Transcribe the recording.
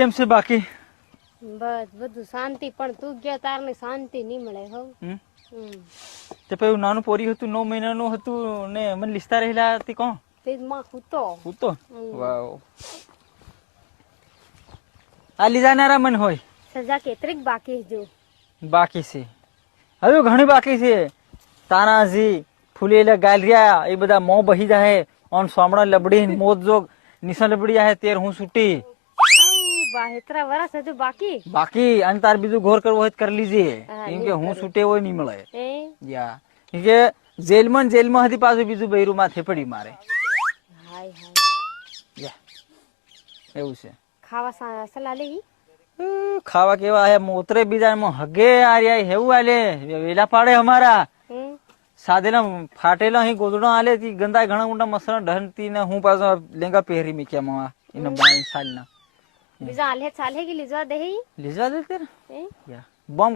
કેમ છે બાકી? બસ બધું શાંતિ, પણ તું ગયો તારને શાંતિ નહીં મળે હો. તે પેલું નાનું પોરી હતું 9 મહિનાનું હતું ને મને લીસતા રહેલા હતી કોણ? તે માં કૂતો વાવ આ લીજાનારા મન હોય સજા કેટલીક બાકી જો બાકી છે, હવે ઘણી બાકી છે. તાનાજી ફૂલેલા ગાલિયા એ બધા મોં બહી જાય ઓન સોમણા લબડી મોત જોગ નિશા લબડી જાય તેર હું છૂટી બાહેત્રા વરસ હજુ બાકી અને તાર બીજું ઘોર કરવો હોય કરી લીજે, કેમ કે હું છૂટે હોય નહીં મળે યા, કેમ કે જેલમાં હતી પાછું બીજું બૈરું માથે પડી મારે એવું છે. ખાવા સલા લે ખાવા કેવા હે મોતરે બીજા હગે આર્યા હેવું આલે વેલા પાડે અમારા સાદેલા ફાટેલા અહીં ગોદડા આલે તી ગંદા ઘણા મોટા મસરા ઢંતી ને હું પાછો લેંગા પહેરી મીક્યા એના બાઈ સાલના બીજા આલે ચાલે કે લીજવા દે તેર બોમ્બ